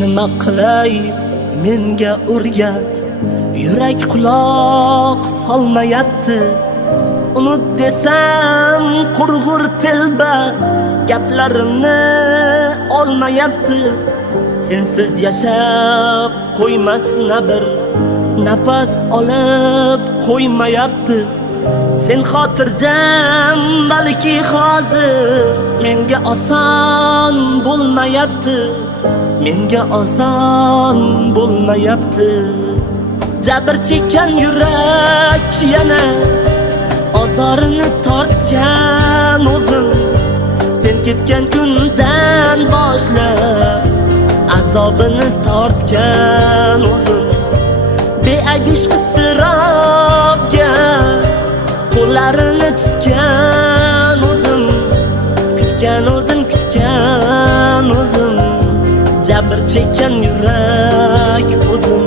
Nima qilay menga o'rgat, yurak quloq solmayapti. Unut desam qurg'ur telba, gaplarimni olmayapti. Sensiz yashab qo'ymasna bir nafas olib qo'ymayapti. Sen xotirjam balki hozir menga oson bo'lmayapti. Menga oson bo'lmayapti. Jabr chekkan yurak yana ozorini tortgan o'zim. Sen ketgan kundan boshlab azobini tortgan o'zim. Beayb ishq iztirobga qo'llarini tutgan o'zim. Kutgan o'zim, kutgan o'zim. Jabr chekkan yurak o'zim.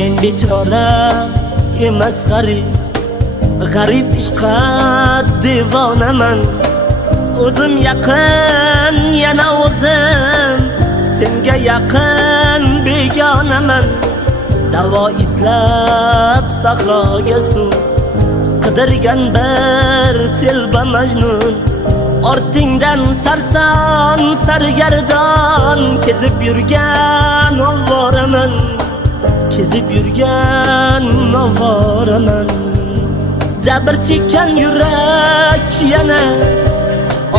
Men bechora emas g'arib ishqa devonaman. O'zim yaqin yana o'zim, senga yaqin begonaman. Davo izlab sahroga suv qidirgan bir telba majnun. Ortingdan sarson sargardon kezib yurgan ovoraman. Kezib yurgan ovoraman. Jabr chekkan yurak yana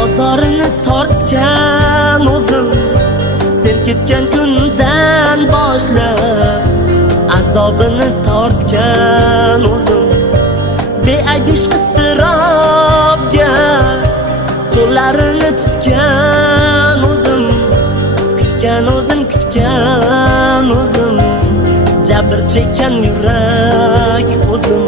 ozorini tortgan o'zim. Sen ketgan kundan boshlab azobini tortgan o'zim. Beayb ishq iztirobga qo'llarini tutgan o'zim. Kutgan o'zim, kutgan o'zim. Jabr chekkan yurak o'zim.